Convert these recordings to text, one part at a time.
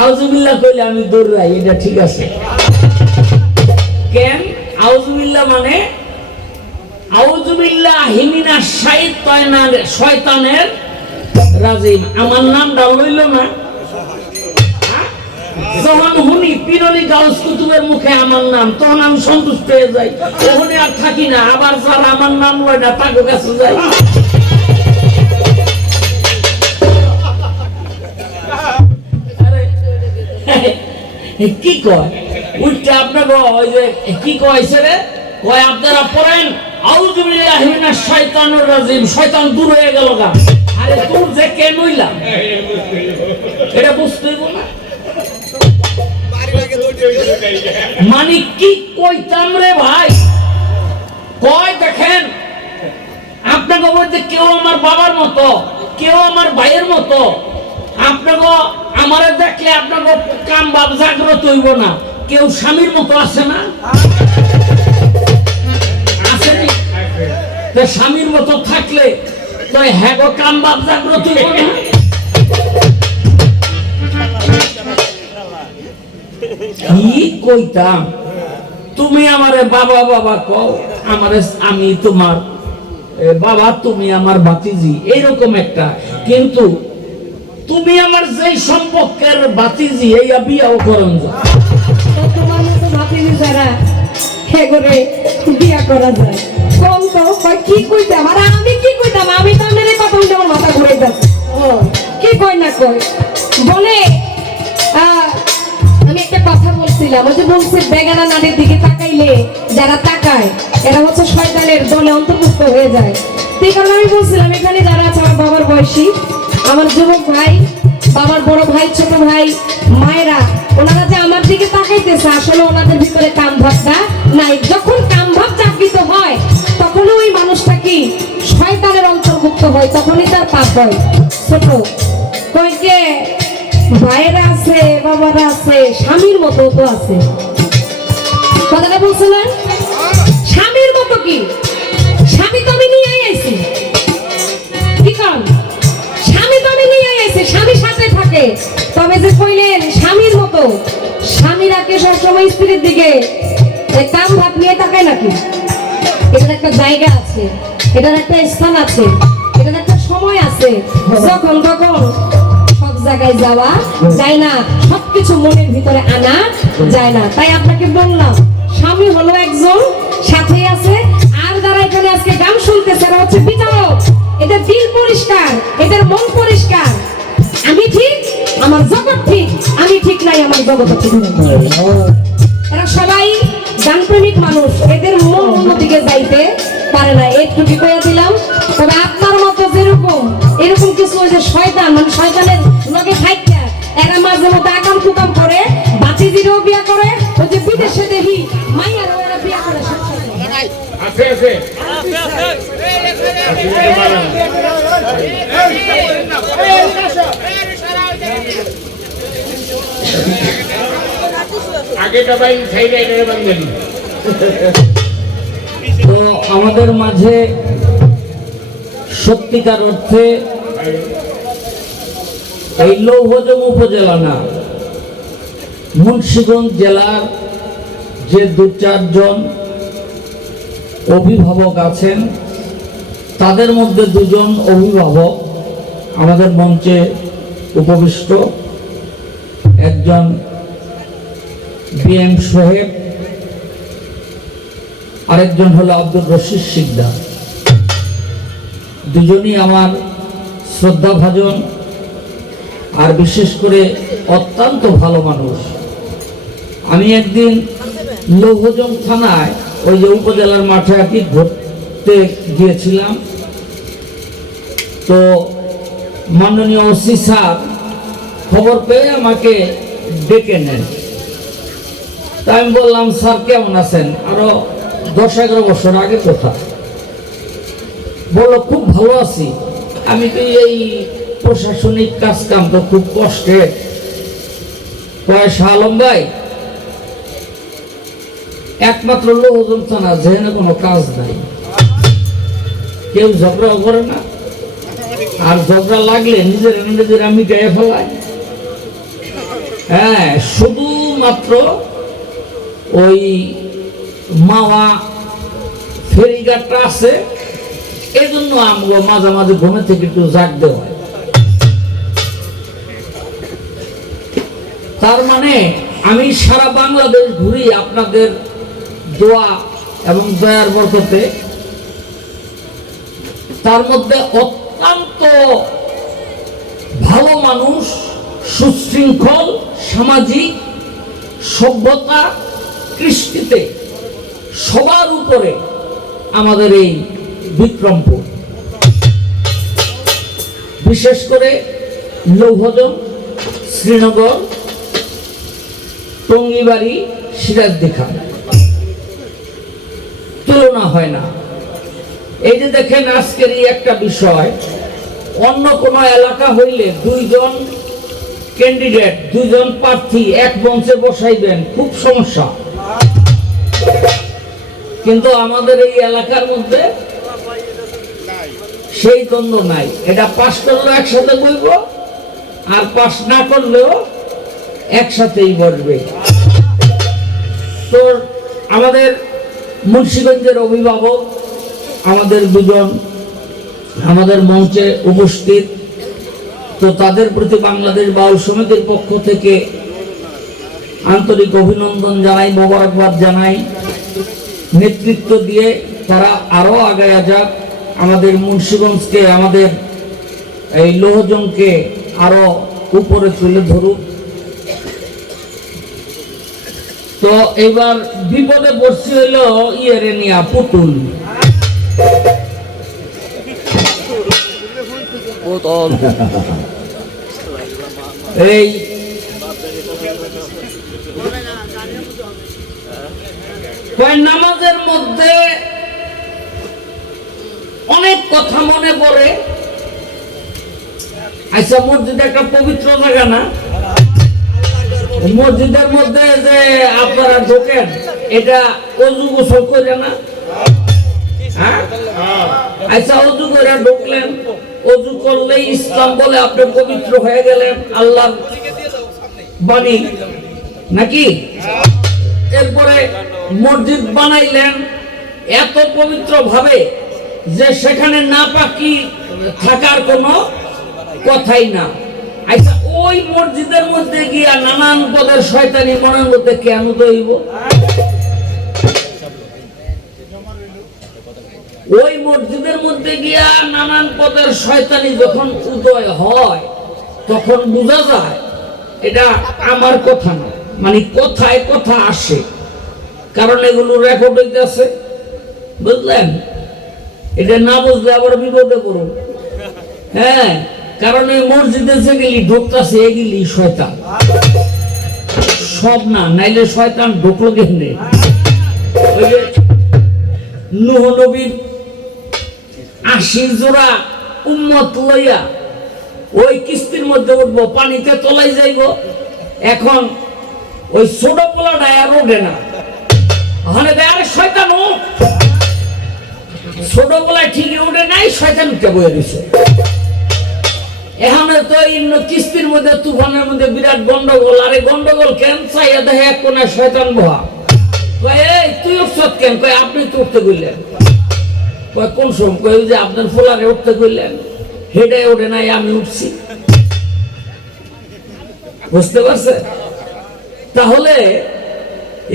আউযুবিল্লাহ কইলে আমি দৌড়াই, এটা ঠিক আছে। কেন আউযুবিল্লাহ মানে আউযুবিল্লাহি মিনাশ শয়তানের রাজিম। আমার নামটা লইল না, যখন শুনি পিরলি গাউস কুতুবের মুখে আমার নাম, তখন আমি সন্তুষ্ট হয়ে যাই, ওখানে আর থাকি না। আবার যারা আমার নাম লয় না তাকে কাছে যাই। কি কয় উল্টা আপনাকে ওই যে কি কয়েছে রে, কয় আপনারা পড়েন আউযু বিল্লাহি মিনাশ শাইতানির রাজিম, শয়তান দূর হয়ে গেল গা। আরে তোর যে কে নইলাম এটা বুঝতেই না, মানে কি কইতাম রে ভাই। কয় দেখেন আপনাকে বলতে কেউ আমার বাবার মতো, কেউ আমার ভাইয়ের মতো। আপনাকে আমারে দেখলে আপনাকে কাম ভাব জাগ্রত হইব না। কেউ স্বামীর মতো আছে না, আসেনি? স্বামীর মতো থাকলে তো হ্যাঁ গো কাম ভাব জাগ্রত হইব না। কি কইতাম, তুমি আমারে বাবা বাবা কও, আমারে আমি তোমার বাবা, তুমি আমার ভাতিজি, এইরকম একটা। কিন্তু তুমি আমার যেই সম্পর্কের ভাতিজি, এই বিয়াও করন যায়, তোমার মতো ভাতিজি যারা হেগরে বিয়া করা যায়। কোন তো কই কি কইতাম, আর আমি কি কইতাম, আমি তো আমার কথা বলতে আমার মাথা ঘুরে যাচ্ছে। কি কই না কই বলে আমি একটা কথা বলছিলাম, ওই যে বলছে বেগানা নারীর দিকে তাকাইলে যারা তাকায় এরা হচ্ছে শয়তানের দলে অন্তর্ভুক্ত হয়ে যায়। সেই কারণে আমি বলছিলাম এখানে যারা আছে আমার বাবার বয়সী, আমার যুবক ভাই, বাবার বড় ভাই, ছোট ভাই, মায়েরা, ওনারা যে আমার দিকে তাকাইতেছে, আসলে ওনাদের ভিতরে কাম ভাবটা নাই। যখন কাম ভাব জাগৃত হয় তখন ওই মানুষটা কি শয়তানের অন্তর্ভুক্ত হয়, তখনই তার পাপ হয়। ছোট কইকে ভাইয়েরা আছে, বাবারা আছে, স্বামীর মতো তো আছে। কথাটা বলছিলেন স্বামীর মতো, কি স্বামী তো আমি নিয়ে আইছি, কি কারণ স্বামী তো আমি নিয়ে আইছি, স্বামী সাথে থাকে। তবে যে কইলেন স্বামীর মতো, স্বামীরা কি সবসময় স্ত্রীর দিকে কাম ভাব নিয়ে তাকায় নাকি? এটার একটা জায়গা আছে, এটার একটা স্থান আছে, এটার একটা সময় আছে, যখন তখন সব জায়গায় যাওয়া যায় না, সবকিছু মনের ভিতরে আনা যায় না। তাই আপনাকে বললাম স্বামী হলো একজন, সাথে আছে। আর যারা এখানে আজকে গান শুনতেছে এরা হচ্ছে বিচারক, এদের দিল পরিষ্কার, এদের মন পরিষ্কার। আমি ঠিক, আমার জগৎ ঠিক, আমি ঠিক নাই, আমার জগৎ ঠিক নাই। এরা সবাই গানপ্রেমিক মানুষ, এদের মন অন্যদিকে যাইতে পারে না, একটুকি করে দিলাম। তবে আপনার মতো যেরকম এরকম কিছু ওই যে শয়তান, মানে শয়তানের লগে থাইকা এরা মাঝে মধ্যে আকাম কুকাম করে, বাতিজিরও বিয়া করে, ওই যে বিদেশে দেখি মাইয়ারও এরা বিয়া করে। আছে আছে আগেটা ভাই সাইডে এটা বাংলাদেশ। তো আমাদের মাঝে সত্যিকার অর্থে এই লৌহজং উপজেলা না, মুন্সিগঞ্জ জেলার যে 2-4 জন অভিভাবক আছেন, তাদের মধ্যে 2 জন অভিভাবক আমাদের মঞ্চে উপবিষ্ট। একজন বিএম সোহেব, আরেকজন হলো আব্দুর রশিদ সিকদার। দুজনই আমার শ্রদ্ধাভাজন, আর বিশেষ করে অত্যন্ত ভালো মানুষ। আমি একদিন লৌহজং থানায় ওই যে উপজেলার মাঠে আর কি ঘুরতে গিয়েছিলাম, তো মাননীয় ওসি স্যার খবর পেয়ে আমাকে ডেকে নেন। তাই আমি বললাম, স্যার কেমন আছেন? আরো 10-11 বছর আগে কথা। বললো খুব ভালো আছি। আমি তো এই প্রশাসনিক কাজ কাম তো খুব কষ্টের। শাহ আলম ভাই, একমাত্র লৌহজং থানা যেখানে কোনো কাজ নাই, কেউ ঝগড়াও করে না, আর ঝগড়া লাগলে নিজেরা মিটাইয়া ফেলায়। হ্যাঁ, শুধুমাত্র ওই মাওয়া ফেরিঘাটটা আছে, এই জন্য আমগো মাঝে মাঝে ঘুমে থেকে একটু জাগতে হয়। তার মানে আমি সারা বাংলাদেশ ঘুরি আপনাদের দোয়া এবং দয়ার বরকতে। তার মধ্যে অত্যন্ত ভালো মানুষ, সুশৃঙ্খল, সামাজিক, সভ্যতা, কৃষ্টিতে সবার উপরে আমাদের এই বিক্রমপুর, বিশেষ করে লৌহজন, শ্রীনগর, টঙ্গিবাড়ি, সিরাজদিখান, তুলনা হয় না। এই যে দেখেন আজকের এই একটা বিষয়, অন্য কোন এলাকা হইলে দুইজন ক্যান্ডিডেট, দুইজন প্রার্থী এক মঞ্চে বসাইবেন, খুব সমস্যা। কিন্তু আমাদের এই এলাকার মধ্যে সেই দ্বন্দ্ব নাই। এটা পাশ করলেও একসাথে বইব, আর পাশ না করলেও একসাথেই বসবে। তো আমাদের মুন্সিগঞ্জের অভিভাবক আমাদের দুজন আমাদের মঞ্চে উপস্থিত, তো তাদের প্রতি বাংলাদেশ বাউল সমিতির পক্ষ থেকে আন্তরিক অভিনন্দন জানাই, মোবারকবাদ জানাই। নেতৃত্ব দিয়ে তারা আরো আগায়া যাক, আমাদের মুন্সিগঞ্জকে, আমাদের এই লৌহজনকে আরো উপরে তুলে ধরুক। তো এবার বিপদে পড়ছি হইল ইয়েরে নিয়া পুতুল। এই নামাজের মধ্যে অনেক কথা মনে পড়ে। আচ্ছা, মসজিদ একটা পবিত্র জায়গা না? মসজিদের মধ্যে যে আপনারা ঢোকেন, এটা অজু গোসল করে না? হ্যাঁ, আচ্ছা, অজু করে ঢুকলেন, অজু করলেই ইসলাম বলে আপনি পবিত্র হয়ে গেলেন, আল্লাহ বাণী নাকি? এরপরে মসজিদ বানাইলেন এত পবিত্র ভাবে যে সেখানে নাপাকি থাকার কোনো কথাই না। আচ্ছা, ওই মসজিদের মধ্যে গিয়া নানান পদের শয়তানি মনের মধ্যে কেন দইব? ওই মসজিদের মধ্যে গিয়া নানান পদের শয়তানি যখন উদয় হয়, তখন বোঝা যায় এটা আমার কথা না, মানে কথায় কথা আসে, কারণ এগুলো রেকর্ড হইতেছে, বুঝলেন? এটা না বুঝলে আবার বিপদে পড়ুন। হ্যাঁ, কারণ এই মসজিদে যেগুলি ঢুকতেছে এগুলি শয়তান, সব না, নাইলে শয়তান ঢুকলো কেমনে? ওই যে নূহ নবীর 80 জোড়া উম্মত লইয়া ওই কিস্তির মধ্যে উঠবো, পানিতে তলাই যাইব। এখন ওই ছোট পোলাটা আর ওঠে না, ওখানে আরে শয়তান উঠ, ছোট পোলায় ঠিকই উঠে নাই, শয়তান উঠে বয়ে দিছে। এখানে তো কিস্তির মধ্যে, তুফানের মধ্যে বিরাট গন্ডগোল। আরে গন্ডগোল কেন? চাইয়া দেখে এক কোনায় শয়তান বহা। এই তুই উঠছত কেন? কয় আপনি তো উঠতে গেলেন। কয় কোন সময়? কয় যে আপনার ফোলারে উঠতে গেলেন, হেডে ওঠে নাই, আমি উঠছি। বুঝতে পারছে? তাহলে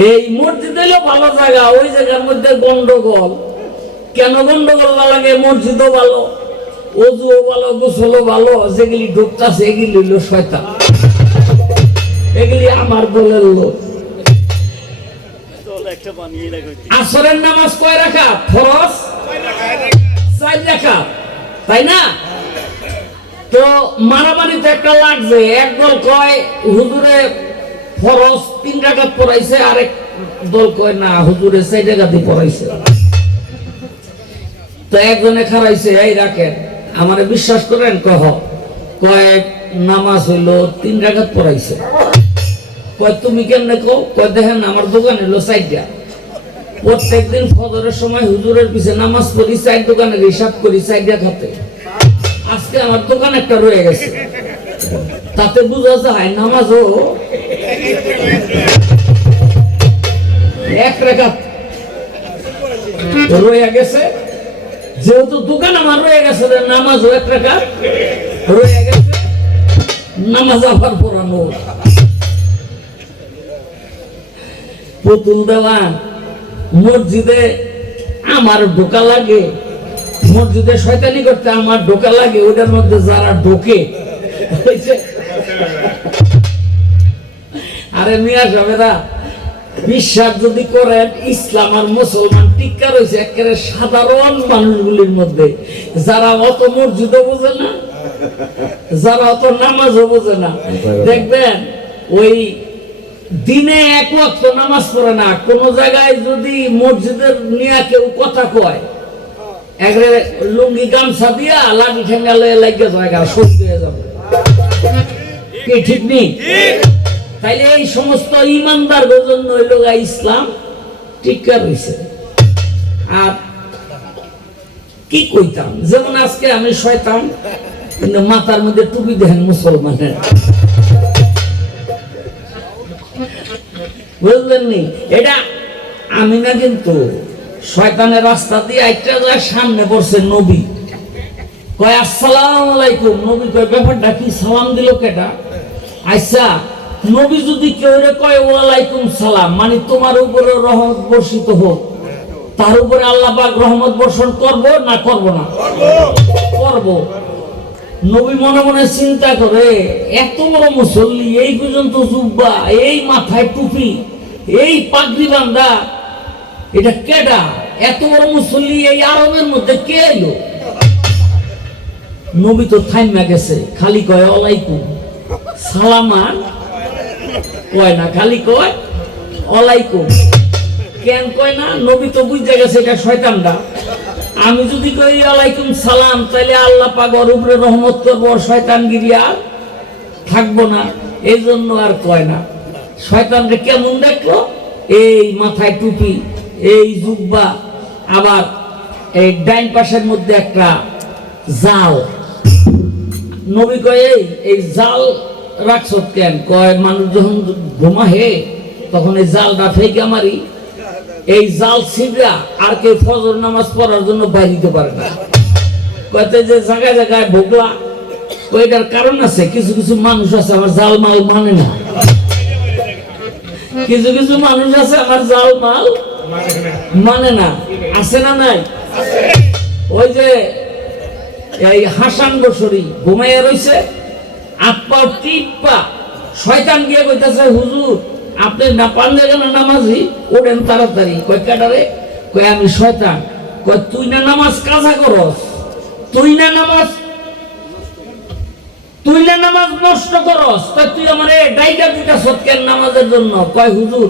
এই মসজিদ হলো ভালো জায়গা, ওই জায়গার মধ্যে গন্ডগোল কেন? গন্ডগোল না লাগে? মসজিদও ভালো, অজুও ভালো, গোসলও ভালো, যেগুলি ঢুকতেছে এগুলি হইল শয়তান, এগুলি আমার দলের লোক। আসরের নামাজ কয় রাকাত? ফরজ 4 রাকাত, তাই না? তো মারামারিতে একটা লাগছে, এক দল কয় হুজুরে ফরজ 3 রাকাত পড়াইছে, আরেক দল কয় না হুজুরে 4 রাকাতই পড়াইছে। তো একজনে খারাইছে, এই রাখেন, আমারে বিশ্বাস করেন? কয় নামাজ হইলো 3 রাকাত পড়াইছে। কয় তুমি কেমনে কও? কয় দেখেন আমার দোকান হইলো 4টা, প্রত্যেকদিন ফজরের সময় হুজুরের পিছে নামাজ পড়ি, 4 দোকানের হিসাব করি 4 রাকাতে। আজকে আমার দোকান একটা রয়ে গেছে, তাতে বোঝা যায় নামাজও এক রাকাত রয়ে গেছে, যেহেতু দোকান আমার রয়ে গেছে, নামাজও এক রাকাত রয়ে গেছে, নামাজ আবার পড়ানো। পুতুল দেওয়া মসজিদে আমার ঢোকা লাগে, মসজিদে শয়তানি করতে আমার ঢোকা লাগে, ওটার মধ্যে যারা ঢোকে আরে মিয়া সাহেবেরা বিশ্বাস যদি করেন, ইসলাম আর মুসলমান টিক্কা রয়েছে একেবারে সাধারণ মানুষগুলির মধ্যে, যারা অত মসজিদও বোঝে না, যারা অত নামাজও বোঝে না। দেখবেন ওই দিনে এক ওয়াক্ত নামাজ পড়ে না, কোন জায়গায় যদি মসজিদের নিয়ে কেউ কথা কয়, একবারে লুঙ্গি গামছা দিয়া লাঠি ঠেঙ্গালে লাগে জায়গা সত্যি হয়ে যাবে, কি ঠিক নেই? তাইলে এই সমস্ত ইমানদারদের জন্য হইল ইসলাম টিকা রয়েছে। আর কি কইতাম, যেমন আজকে আমি শয়তান, কিন্তু মাথার মধ্যে টুপি দেখেন মুসলমানের, বুঝলেন নি? এটা আমি না, কিন্তু শয়তানের রাস্তা দিয়ে একটা যায়, সামনে পড়ছে নবী, কয় আসসালামু আলাইকুম। নবী কয় ব্যাপারটা কি, সালাম দিল কেটা? আচ্ছা, নবী যদি কেউ কয় ওয়ালাইকুম সালাম, মানে তোমার উপরে রহমত বর্ষিত হোক, তার উপরে আল্লাহ পাক রহমত বর্ষণ করব না করব না? করব। নবী মনে মনে চিন্তা করে, এত বড় মুসল্লি, এই পর্যন্ত জুব্বা, এই মাথায় টুপি, এই পাগড়ি বান্ধা, এটা কেডা? এত বড় মুসল্লি এই আরবের মধ্যে কে এলো? নবী তো থাইমা গেছে, খালি কয় ওয়ালাইকুম সালাম, আর কয় না, খালি কয় ওয়ালাইকুম। কেন কয় না? নবী তো বুঝে গেছে এটা শয়তানটা। আমি যদি কই ওয়ালাইকুম সালাম, তাহলে আল্লাহ পাক ওর উপরে রহমত করবো, শয়তানগিরি আর থাকবো না, এই জন্য আর কয় না। শয়তানকে কেমন দেখলো? এই মাথায় টুপি, এই জুব্বা, আবার এই ডাইন পাশের মধ্যে একটা জাল। নবী কয় এই জাল রাখছ কেন? কয় মানুষ যখন ঘুমাহে তখন এই জালটা ফেঁকে মারি, এই জাল ছিঁড়া আর কেউ ফজর নামাজ পড়ার জন্য বাইরে দিতে পারে না। কয়তে যে জায়গায় জায়গায় ভোগলা, ওইটার কারণ আছে, কিছু কিছু মানুষ আছে আমার জাল মাল মানে না, কিছু কিছু মানুষ আছে আমার জাল মাল মানে না, আছে না নাই? ওই যে এই হাসান বসরি ঘুমাইয়া রইছে, আপা টিপা, শয়তান গিয়ে কইতাছে হুজুর আপনি না পারলে কেন নামাজি, ওঠেন তাড়াতাড়ি। কয় কাটারে? কয় আমি শয়তান। কয় তুই না নামাজ কাজা করস, তুই না নামাজ নষ্ট করস, তুই আমার ডাইকা দিতাছ কেন নামাজের জন্য? কয় হুজুর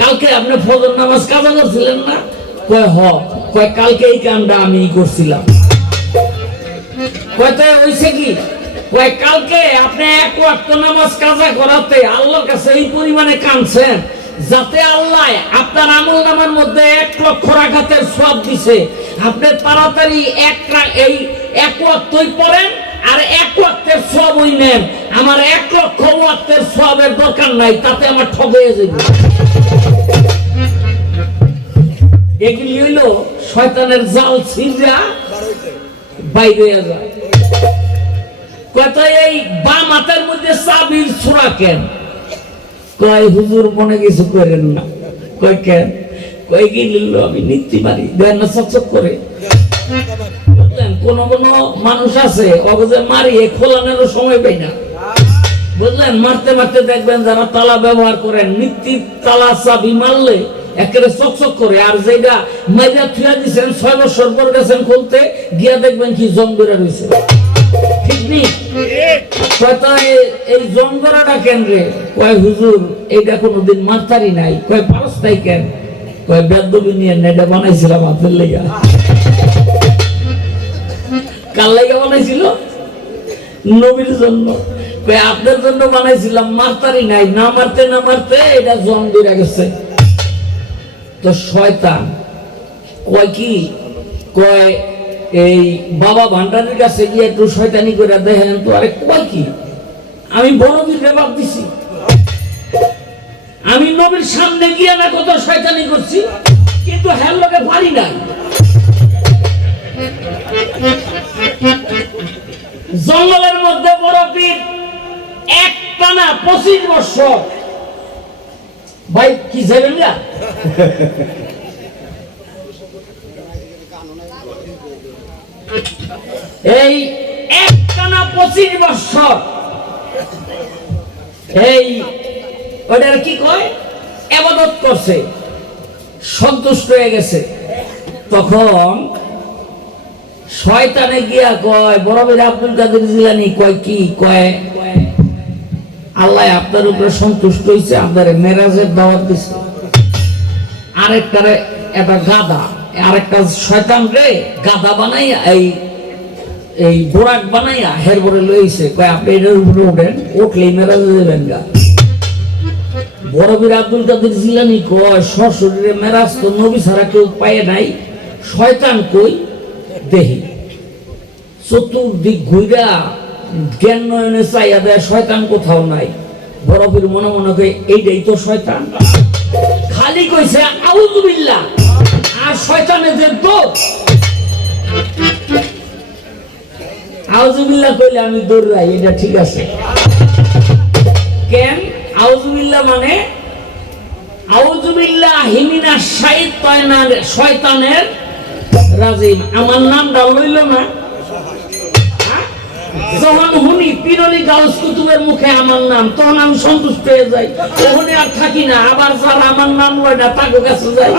কালকে আপনি ফজর নামাজ কাজা করছিলেন না? কয় হ। কয় কালকে এই কামটা আমি করছিলাম। কয় তাই হইছে কি? কয় কালকে আপনি এক ওয়াক্ত নামাজ কাজা করাতে আল্লাহর কাছে এই পরিমাণে কাঁদছেন, যাতে আল্লাহ আপনার আমল নামার মধ্যে 1 লক্ষ রাকাতের সওয়াব দিছে। আপনি তাড়াতাড়ি এই এক ওয়াক্তই পড়েন আর 1 ওয়াক্তের সওয়াবই নেন। আমার 1 লক্ষ ওয়াক্তের সওয়াবের দরকার নাই, তাতে আমার ঠক হয়ে যাবে। এগুলি হইল শয়তানের জাল ছিঁড়া বাইরে যায়। এই বাম হাতের মধ্যে চাবির ছোড়া কেন? কয় হুজুর মনে কিছু করেন না। কয় কেন? কয় কি লিল আমি নিতে পারি, দেন না চকচক করে। বুঝলেন, কোন কোন মানুষ আছে অগজে মারিয়ে খোলানোর সময় পাই না। বুঝলেন, মারতে মারতে দেখবেন যারা তালা ব্যবহার করেন, নিত্যি তালা চাবি মারলে একেবারে চকচক করে। আর যেটা মাইরা থুয়া দিচ্ছেন 6 বছর পর গেছেন খুলতে গিয়া দেখবেন কি জং বেরা রয়েছে। ঠিক নেই? এই জঙ্গরাটা কেন রে? কয় হুজুর এইটা কোনোদিন মারতারি নাই। কয় পারস্তাই কেন? কয় বেদবি নিয়ে নেটা বানাইছিলাম আপনার লেগা। কার লেগা বানাইছিল? নবীর জন্য। কয় আপনার জন্য বানাইছিলাম, মারতারি নাই। না মারতে না মারতে এটা জং বেরা গেছে। তো শয়তান কয় কি? কয় এই বাবা ভান্ডারের কাছে গিয়ে একটু শয়তানি করে দেখেন তো। আরে কয় কি? আমি বড় বীরে বাদ দিছি। আমি নবীর সামনে গিয়ে না কত শয়তানি করছি, কিন্তু হ্যার লোকে পারি নাই। জঙ্গলের মধ্যে বড় পীর একটানা 25 বছর। ভাই কি যাবেন না? এই একটানা 25 বছর এই ওটার কি কয় ইবাদত করছে, সন্তুষ্ট হয়ে গেছে। তখন শয়তানে গিয়া কয়, বড় বীর আব্দুল কাদের জিলানী কয় কি কয়, আল্লাহ আপনার উপরে সন্তুষ্ট হয়েছে, আপনার মেরাজের দাওয়াত দিচ্ছে। আরেকটারে একটা গাদা, আরেকটা শয়তান রে গাদা বানাইয়া এই বোরাক বানাইয়া হের বরে লইছে, কয় আপনি এটার উপরে ওঠেন, উঠলেই মেরাজে দেবেন গা। বড় বীর আব্দুল কাদের জিলানী কয়, সশরীরে মেরাজ তো নবী ছাড়া কেউ পায় নাই, শয়তান কই দেহি। চতুর্দিক ঘুরা জ্ঞান নয়নে চাইয়া দেয়, শয়তান কোথাও নাই। বড় বীর মনে মনে কয় এইটাই তো শয়তান। খালি কইছে আউযু বিল্লাহ, আর শয়তানের যে দোষ। আউযু বিল্লাহ কইলে আমি দৌড়াই, এটা ঠিক আছে। কেন আউযু বিল্লাহ মানে আউযু বিল্লাহি মিনাশ শয়তানের রাজিম। আমার নামটা লইল না, যখন হুনি পীরনি গাউস কুতুবের মুখে আমার নাম, তখন আমি সন্তুষ্ট হয়ে যাই। ওখানে আর থাকি না, আবার যারা আমার নাম লয় না তাকে কাছে যাই।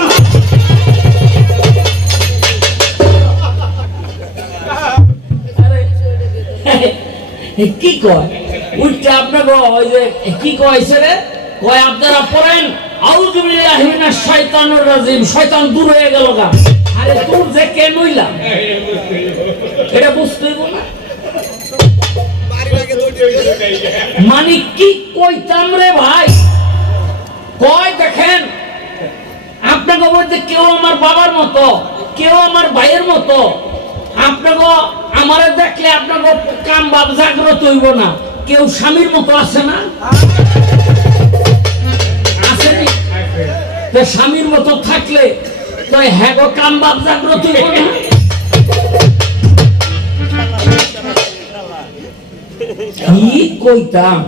কি কয় উল্টা আপনাকে ওই যে কি কয়ছে রে, কয় আপনারা পড়েন আউযু বিল্লাহি মিনাশ শাইতানির রাজিম, শয়তান দূর হয়ে গেল গা। আরে দূর যে কেন হইলাম এটা বুঝতে হইব না। মানে কি কইতাম রে ভাই, কয় দেখেন আপনাকে বলতে কেউ আমার বাবার মতো, কেউ আমার ভাইয়ের মতো। আপনাকে আমারে দেখলে আপনাকে কাম ভাব জাগ্রত হইব না। কেউ স্বামীর মতো আছে না, আসেনি? তো স্বামীর মতো থাকলে তো হ্যাঁ গো কাম ভাব জাগ্রত হইব না। কি কইতাম,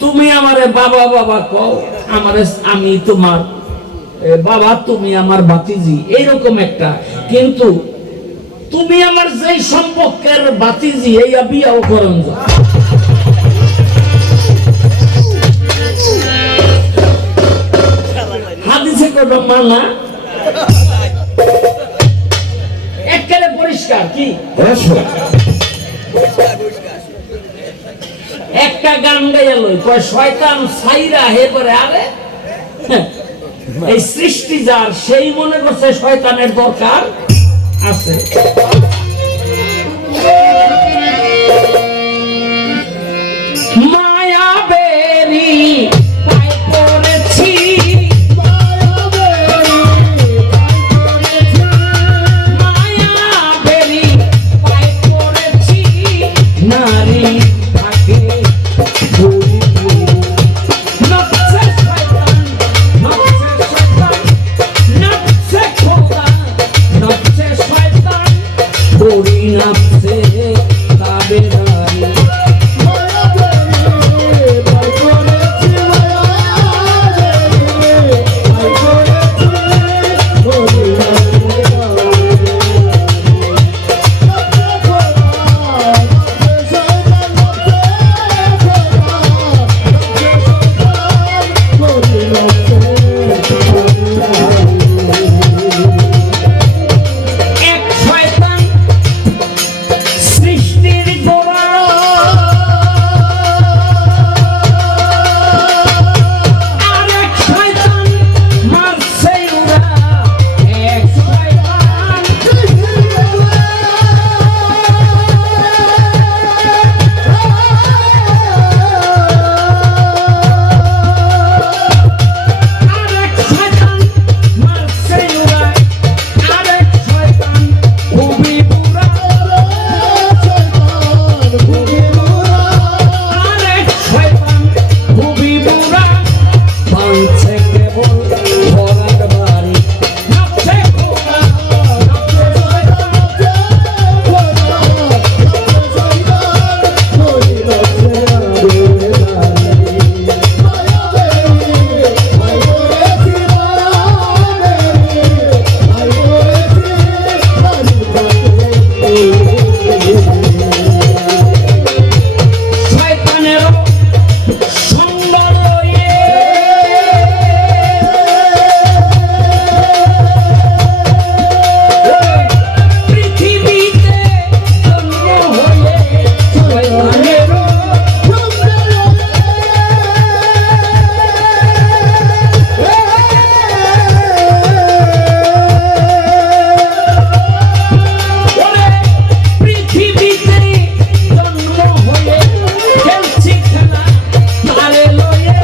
তুমি আমারে বাবা বাবা কও, আমারে আমি তোমার বাবা, তুমি আমার ভাতিজি, এইরকম একটা। কিন্তু তুমি আমার যেই সম্পর্কের ভাতিজি, এই বিয়াও করন যা। হাদিসে কোন মানা একেবারে পরিষ্কার। কি একটা গান গাইয়া লই, কয় শয়তান ছাইরা হে পরে। আরে এই সৃষ্টি যার, সেই মনে করছে শয়তানের দরকার আছে। মায়া বেরি পায় পড়েছি, মায়া বেরি পায় পড়েছি, নারী থাকে সুন্দর পৃথিবীতে জন্ম হয়ে শয়তানের পৃথিবীতে জন্ম হয়ে খেলছি খেলা তারে লয়ে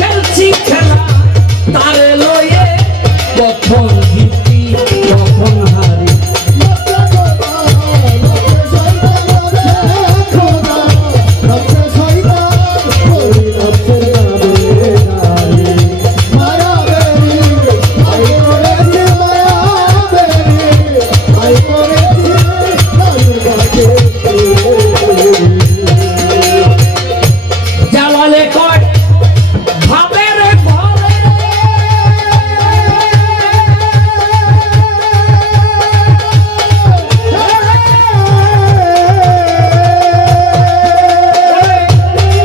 খেলছি খেলা তারে লয়ে কখন জিতি কখন হারি জ্বালালে কয় ভাবের ঘরে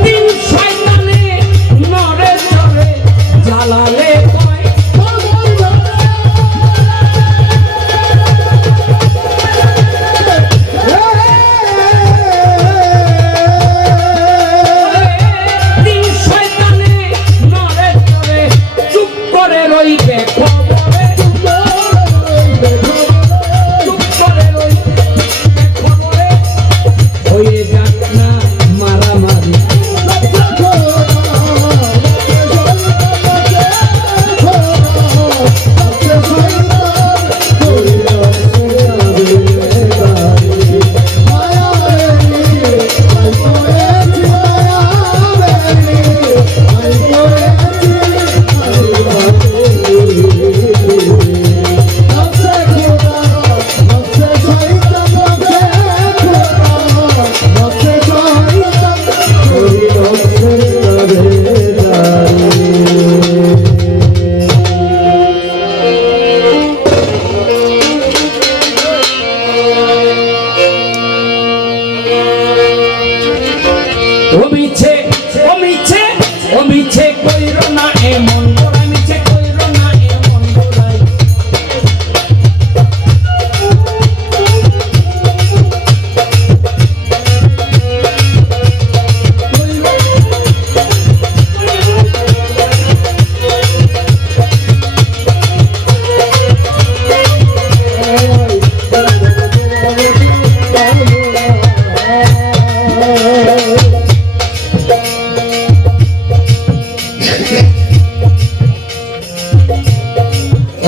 তিন শয়তানে নরে চড়ে জ্বালালে কয় তিন শয়তানে নরে চড়ে চুপ করে রইবে খবরে চুপ করে রইবে খবরে হয়ে যাক না মারামারি অমিছে অমিছে অমিছে কইর না এমন গোড়াই মিছে কইর না এমন গোড়াই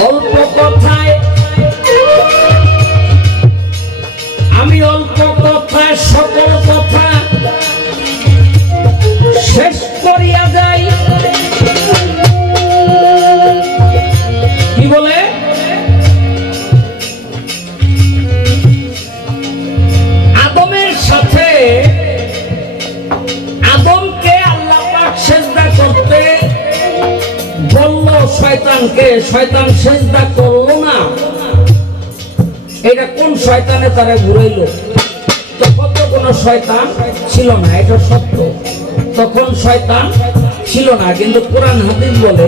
অল্প কথায় আমি অল্প কথায় সকল কথা শেষ করিয়া যাই কি বলে আদমের সাথে আদমকে আল্লাহ পাক সেজদা করতে বলল শয়তানকে, শয়তান সেজদা করলো না। এটা কোন শয়তানে তারা ঘুরাইলো? তখন তো কোনো শয়তান ছিল না, এটা সত্য। তখন শয়তান ছিল না, কিন্তু কোরআন হাদিস বলে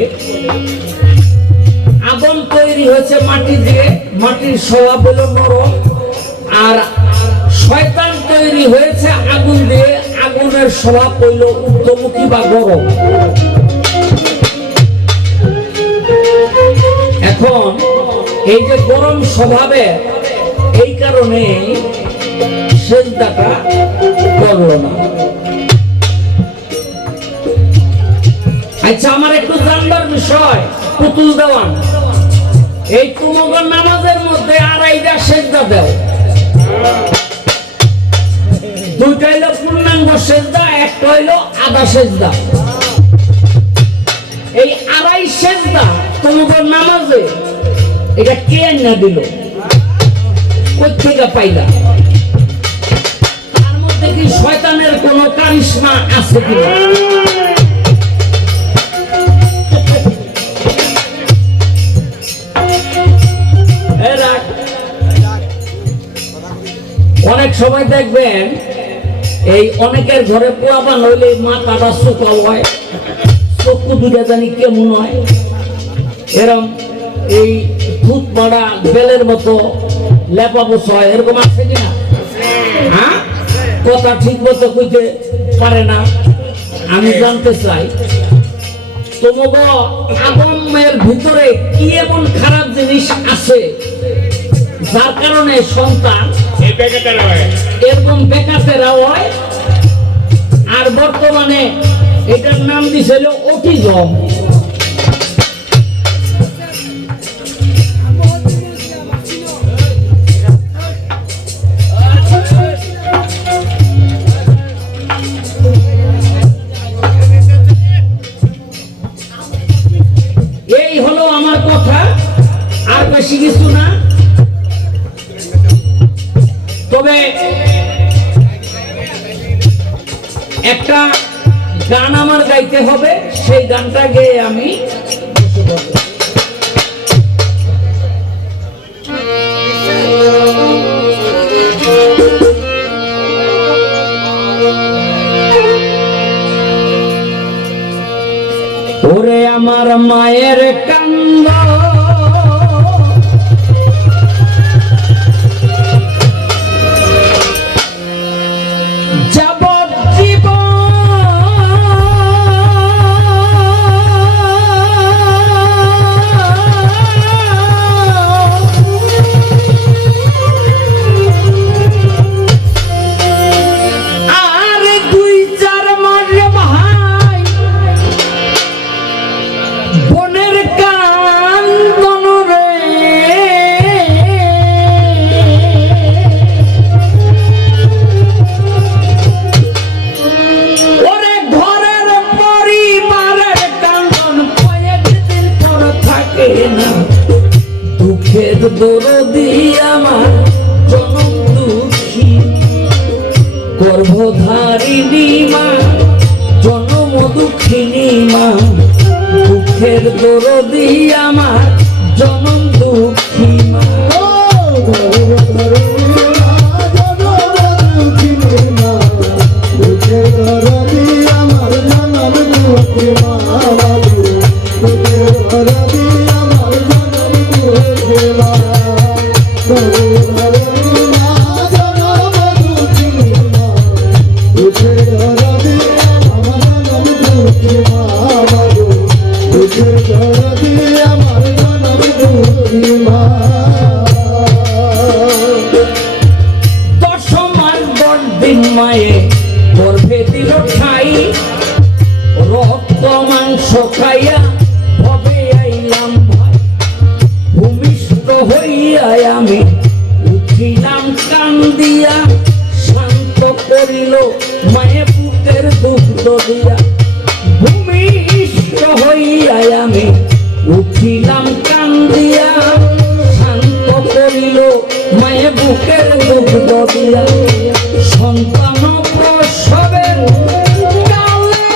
আদম তৈরি হয়েছে মাটি দিয়ে, মাটির স্বভাব হলো নরম, আর শয়তান তৈরি হয়েছে আগুন দিয়ে, আগুনের স্বভাব হইল ঊর্ধ্বমুখী বা গরম। এখন এই যে গরম স্বভাবে, এই কারণে সেজদাটা করলো না। আচ্ছা, আমার একটু জানবার বিষয়, পুতুল দেওয়ান, এই তোমাদের নামাজের মধ্যে আড়াইটা সেজদা দেও, দুইটা হইলো পূর্ণাঙ্গ সেজদা, একটা হইলো আধা সেজদা। এই আড়াই সেজদা তোমাদের নামাজে এটা কে না দিল? কই থেকে পাইলা? তার মধ্যে কি শয়তানের কোনো কারিশমা আছে কিনা? অনেক সময় দেখবেন এই অনেকের ঘরে পোলাপান হইলে মাথাটা শুকা হয়, চক্ষু দুটা জানি কেমন হয়, এরম এই ভূত মারা বেলের মতো লেপা বস হয়, এরকম আছে কিনা? হ্যাঁ, কথা ঠিক মতো কইতে পারে না। আমি জানতে চাই তোমাকে আগমের ভিতরে কি এমন খারাপ জিনিস আছে যার কারণে সন্তান এই প্যাকেটের হয় এরকম বেকাতেরা হয়, আর বর্তমানে এটার নাম দিছিল অটিজম। এই হলো আমার কথা, আর বেশি কিছু না। তবে একটা গান আমার গাইতে হবে, সেই গানটা গেয়ে আমি ওরে আমার মায়ের কান্দ দুঃখের দরদি আমার জনম দুঃখী গর্ভধারিণী মা জনম দুঃখিনী মা, দুঃখের দরদি আমার জনম দুঃখী মা। মায়ে গর্ভে দিল ঠাই, রক্ত মাংস খাইয়া ভবে আইলাম ভাই, ভূমিষ্ঠ হইয়া আমি উঠিলাম কান্দিয়া, শান্ত করিল মায়ে বুকের দুগ্ধ দিয়া। ভূমিষ্ঠ হইয়া আমি উঠিলাম কান্দিয়া, শান্ত করিল মায়ে বুকের দুগ্ধ দিয়া। সন্তান প্রসবের কালে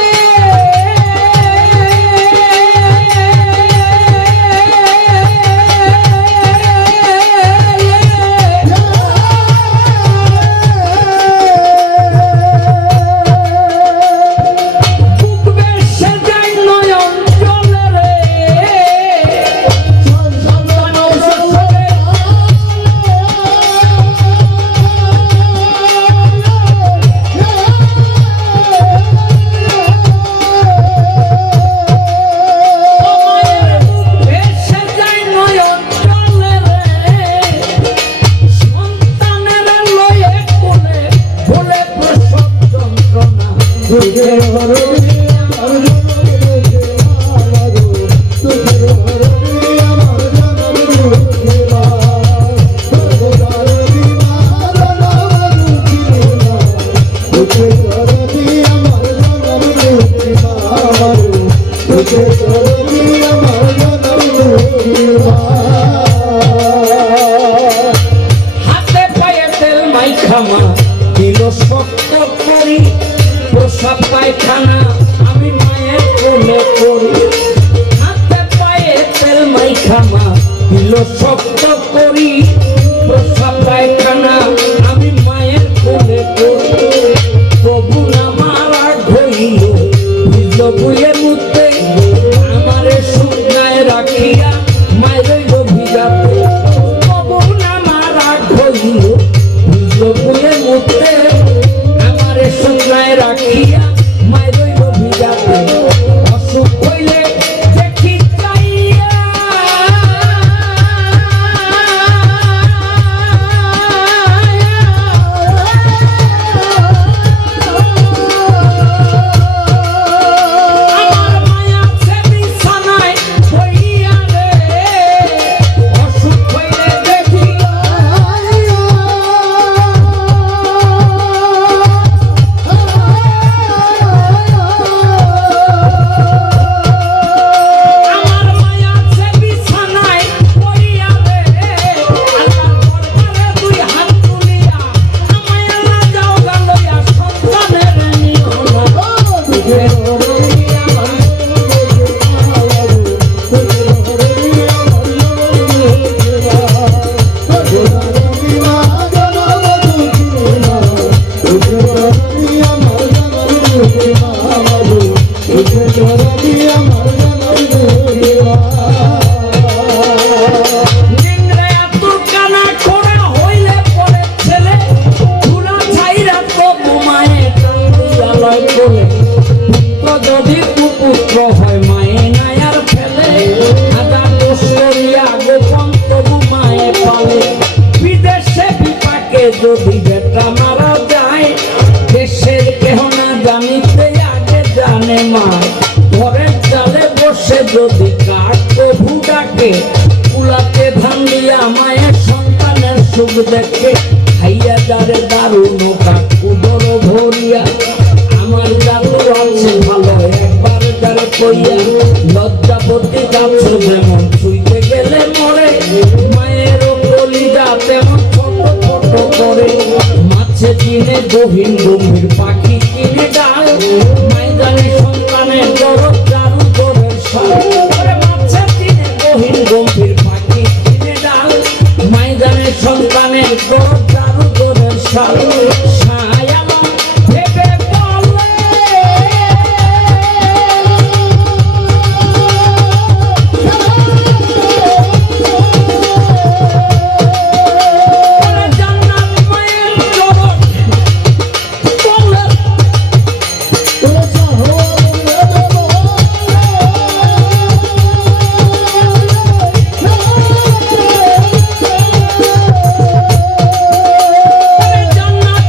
বুক বেশে যায় নয়ন জলে রে, সন্তান প্রসবের হাতে পায়ে তেল মাইখামা দিল শক্ত করি, প্রসাব পায়খানা আমি মায়ের কোলে করি। হাতে পায়ে তেল মাইখামা দিল শক্ত করি, প্রসাব পায়খানা আমি মায়ের কোলে করি। নিংড়ে আতুর কানা খোড়া হইলে পরে ছেলে ধুলা ছাইরা তো ঘুমায়ে কান্দিয়ালয় কোলে পুত্র যদি কুপুত্র হয় মায়ে নাই আর ফেলে হাজার দোষ করিয়া গোপন তবু মায়ে পালে বিদেশে বিপাকে যদি বেটা মারা যায় দেশের কেহ না জানিতে আগে জানে মায় ঘরের চালে বসে যদি কাঠ প্রভু ডাকে কুলাতে ধান দিয়া মায়ের সন্তানের সুখ দেখে খাইয়া যারে দারুণ কাঠ উদর ভরিয়া আমার জাদু আছে ভালো একবার যারে কইয়া লজ্জাপতি গাছ যেমন ছুঁইতে গেলে মরে মায়েরও কলিজা তেমন ছোট ছোট করে মাছে কিনে গহীন গম্ভীর পাখি কিনে ডাল মাইদানে সন্তানের দরদ চারু দরের সাল মাছে কিনে গহীন গম্ভীর পাখি কিনে ডাল মাইদানে সন্তানের দরদ চারু দরের সাল সায়ালা ভেবে বলে জান্নাত মায়ের জগৎ বলে জান্নাত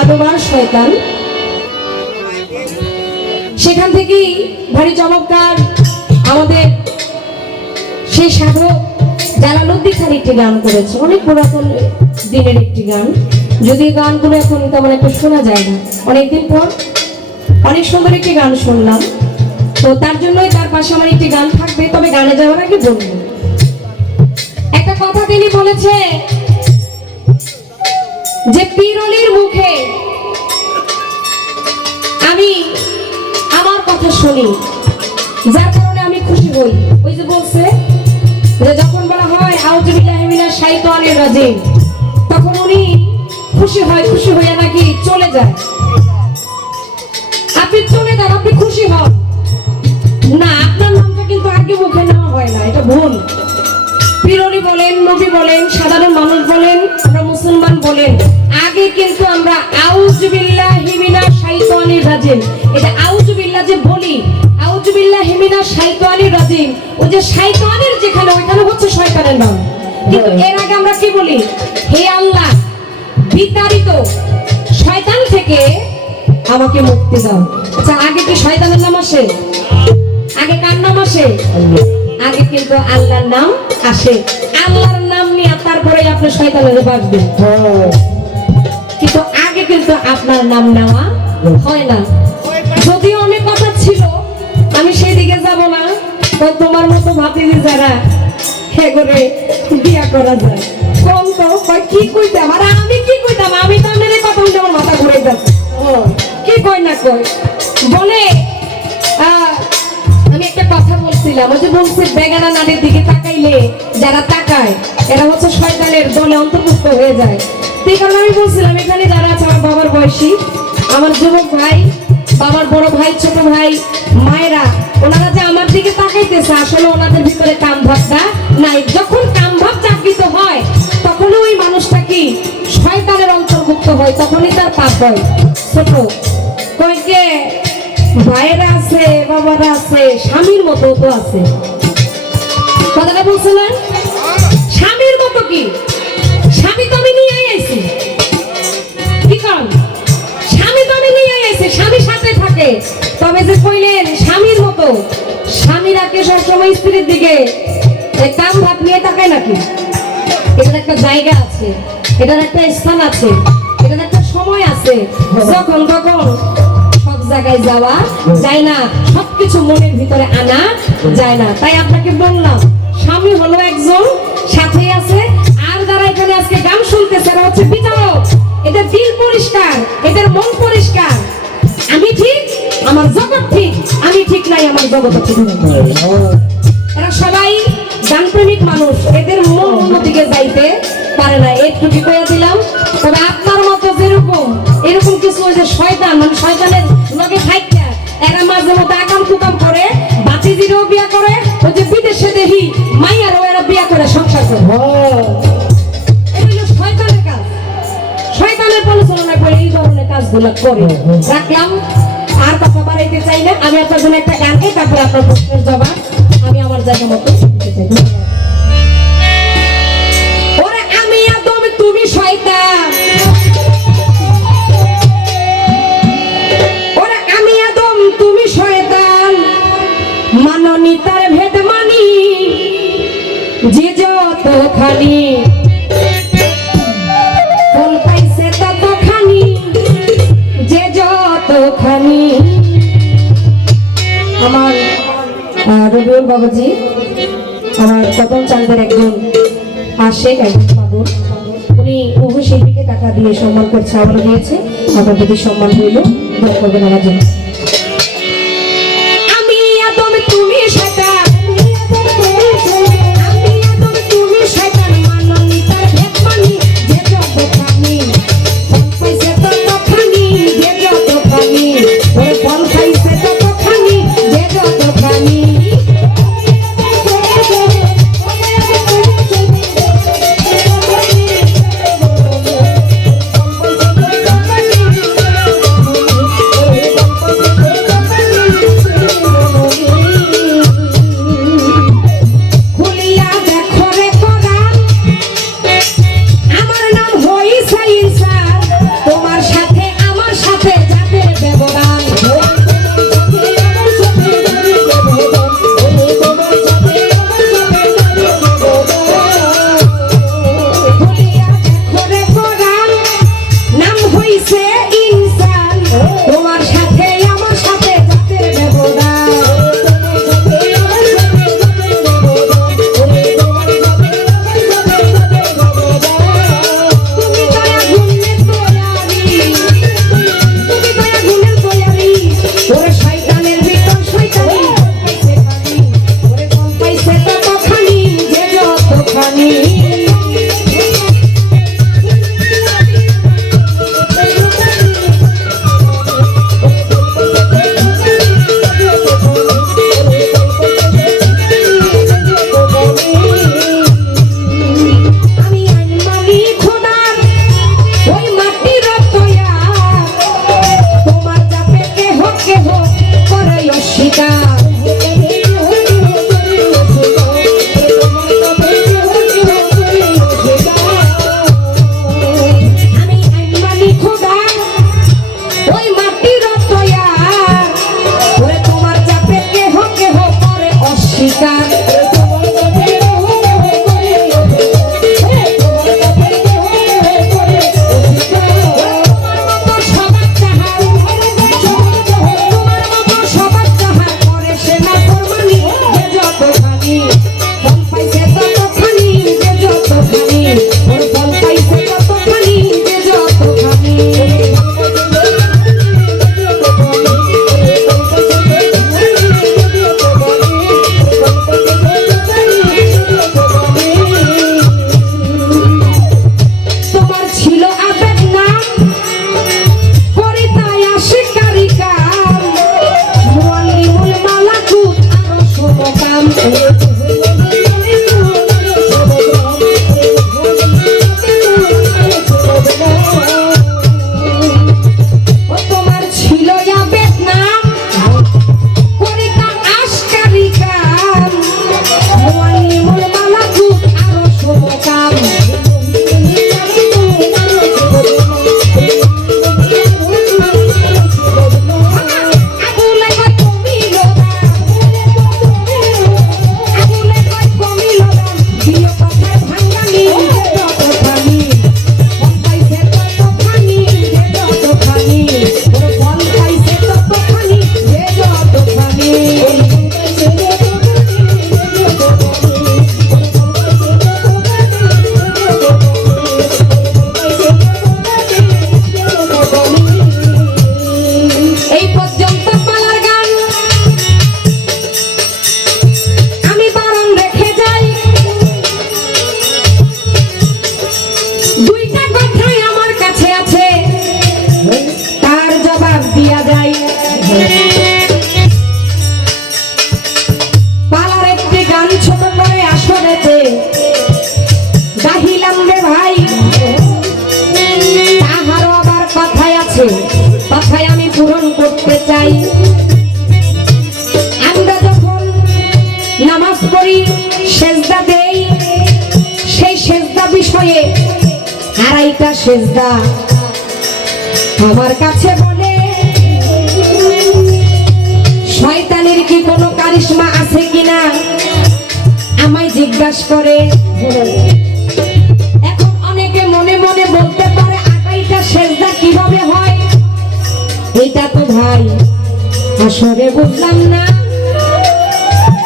আদম আর শয়তান। সেখান থেকেই ভারী চমৎকার আমাদের সেই সাধক জালালউদ্দিন খান একটি গান করেছে, অনেক পুরাতন দিনের একটি গান, যদি গানগুলো এখন তেমন একটা শোনা যায় না। অনেকদিন পর অনেক সুন্দর একটি গান শুনলাম, তো তার জন্যই তার পাশে আমার একটি গান থাকবে। তবে গানে যাওয়ার আগে বলবো একটা কথা। তিনি বলেছে যে পীর অলির মুখে আমি আমার কথা শুনি, যার কারণে আমি খুশি হই। ওই যে বলছে যে যখন বলা হয় আউযু বিল্লাহি মিনাশ শাইতানির রাজিম, তখন উনি খুশি হয়, খুশি হইয়া নাকি চলে যায়। আপনি চলে যান, আপনি খুশি হন না, আপনার নামটা কিন্তু আগে মুখে নেওয়া হয় না, এটা ভুল। পীর অলি বলেন, নবী বলেন, সাধারণ মানুষ বলেন, আমরা মুসলমান বলেন, আগে কিন্তু আমরা আউযু বিল্লাহি মিনাশ শাইতানির রাজিম, এটা আউযু বিল্লাহ যে বলি, আউযু বিল্লাহি মিনাশ শাইতানির রাজিম, ওই যে শয়তানের যেখানে, ওইখানে হচ্ছে শয়তানের নাম। কিন্তু এর আগে আমরা কি বলি? হে আল্লাহ, বিতাড়িত শয়তান থেকে আমাকে মুক্তি দাও। আচ্ছা, আগে কি শয়তানের নাম আসে? আগে কার নাম আসে? আগে কিন্তু আল্লাহর নাম আসে। আল্লাহর নাম নিয়ে তারপরে আপনি শয়তানের বাসবেন, কিন্তু আগে কিন্তু আপনার নাম নেওয়া হয় না। যদিও অনেক কথা ছিল, আমি সেই দিকে যাব না। তো তোমার মতো ভাতিজি যারা হে করে বিয়া করা যায়, কম তো কয় কি কইতাম, আর আমি কি কইতাম, আমি তো আমার কথা বলতে আমার মাথা ঘুরে যাচ্ছে। কি কয় না কয় বলে আমি একটা কথা বলছিলাম, ওই যে বলছে বেগানা নারীর দিকে তাকাইলে যারা তাকায় এরা হচ্ছে শয়তানের দলে অন্তর্ভুক্ত হয়ে যায়। সেই কারণে আমি বলছিলাম এখানে যারা আছে আমার বাবার বয়সী, আমার যুবক ভাই, বাবার বড় ভাই, ছোট ভাই, মায়েরা, ওনারা যে আমার দিকে তাকাইতেছে, আসলে ওনাদের ভিতরে কাম ভাবটা নাই। যখন কাম ভাব জাগৃত হয় তখনই ওই মানুষটা কি শয়তানের অন্তর্ভুক্ত হয়, তখনই তার পাপ হয়। ছোট কয়েকে ভাইয়েরা আছে, বাবারা আছে, স্বামীর মতো তো আছে, কথাটা বলছে না? স্বামীর মতো কি? স্বামী তো আমি নিয়ে আইছি, কি কারণ? স্বামী তো আমি নিয়ে আইছি, স্বামীর সাথে থাকে। তবে যে কইলেন স্বামীর মতো, স্বামীরা কি সবসময় স্ত্রীর দিকে কাম ভাব নিয়ে তাকায় নাকি? এটার একটা জায়গা আছে, এটার একটা স্থান আছে, এটার একটা সময় আছে, যখন তখন সব জায়গায় যাওয়া যায় না, সবকিছু মনের ভিতরে আনা যায় না। তাই আপনাকে বললাম স্বামী হলো একজন, সাথে আছে। আর যারা এখানে আজকে গান শুনতেছে এরা হচ্ছে বিচারক, এদের দিল পরিষ্কার, এদের মন পরিষ্কার। আমি ঠিক, আমার জগৎ ঠিক, আমি ঠিক নাই, আমার জগৎ ঠিক নাই। এরা সবাই গানপ্রেমিক মানুষ, এদের মন অন্যদিকে যাইতে পারে না। একটু কি করে দিলাম। তবে আপনার মতো যেরকম এরকম কিছু ওই যে শয়তান, মানে শয়তানের লগে থাইকা এরা মাঝে মধ্যে আকাম কুকাম করে, বাতিজিরও বিয়া করে, ওই যে বিদেশে দেখি মাইয়ারও এরা বিয়া করে সংসার করে। এগুলো শয়তানের কাজ, শয়তানের পরিচালনা করে এই ধরনের কাজগুলো করে। রাখলাম, আর কথা বাড়াইতে চাই না। আমি আপনার জন্য একটা গান গাই, তারপরে আপনার প্রশ্নের জবাব আমি আমার জায়গা মতো দিতে চাই। ওরে আমি আদম তুমি শয়তান, ওরে আমি আদম তুমি শয়তান, মাননি তার ভেদ মানি, যে যত খালি ফল পাইছে ততখানি, যে যতখানি। আমার রবিউল বাবাজি, আমার কদম চাঁদের একজন আশেক, একজন বাবুর, উনি বহু শিল্পীকে টাকা দিয়ে সম্মান করছে, আবার দিয়েছে। আমার যদি সম্মান হইল দোয়া করবেন আমার জন্য। আমি আদম তুমি শয়তান, আমি আদম তুমি শয়তান, মাননি তার ভেদ মানি, যে যতখানি ফল পাইছে ততখানি, যে যতখানি, ওরে ফল পাইছে ততখানি, যে যতখানি। হইছে ইনসান তোমার সাথে আমার সাথে জাতের ব্যবধান তুমি দয়া গুণের তৈয়ারি তুমি দয়া গুণের তৈয়ারি ওরে শয়তানের ভিতর শয়তানি পাইছে খানি ওরে কম পাইছে ততখানি যে যতখানি আমি আইনমানি খোদার ওই মাটির তৈয়ার তোমার চাপে কেহ কেহ করে অস্বীকার আমি আইনমানি খোদার ওই মাটির তৈয়ার ওরে তোমার চাপে কেহ কেহ করে অস্বীকার তোমার মতো সবার চাহার তোমার মতো সবার চাহার করে সে না ফরমানি যে যতখানি ফল পাইছে ততখানি যে যতখানি ওর ফল পাইছে ততখানি যে যতখানি তোমার ছিল আবেগ নাম করিতায় আশিকারি কাম মুআল্লিমুল মালাকুত আরো শুভকাম ও তোমার ছিল আবেগ নাম করিতা আশকারি কাম মুআল্লিমুল মালাকুত আরো শুভকাম আগুলে কয় কমিল আগুলে কয় কমিল দিও কথার ভাঙ্গানি যতখানি ফল পাইছে ততখানি যে যতখানি ওর ফল পাইছে ততখানি যে যতখানি এই পর্যন্ত পালার গান আমি বারণ রেখে যাই দুইটা কথাই আমার কাছে আছে তার জবাব দিয়া যায় পালার একটি গান ছোট করে আসরেতে গাহিলাম রে ভাই তাহারও আবার কথাই আছে কথাই আমি পূরণ করতে চাই আমরা যখন নামাজ পড়ি সেজদা দেই সেই সেজদা বিষয়ে আড়াইটা সেজদা আমার কাছে বলে শয়তানের কি কোনো কারিশমা আছে কিনা আমায় জিজ্ঞাসা করে এখন অনেকে মনে মনে বলতে পারে আড়াইটা সেজদা কিভাবে হয় এটা তো ভাই আসলে বুঝলাম না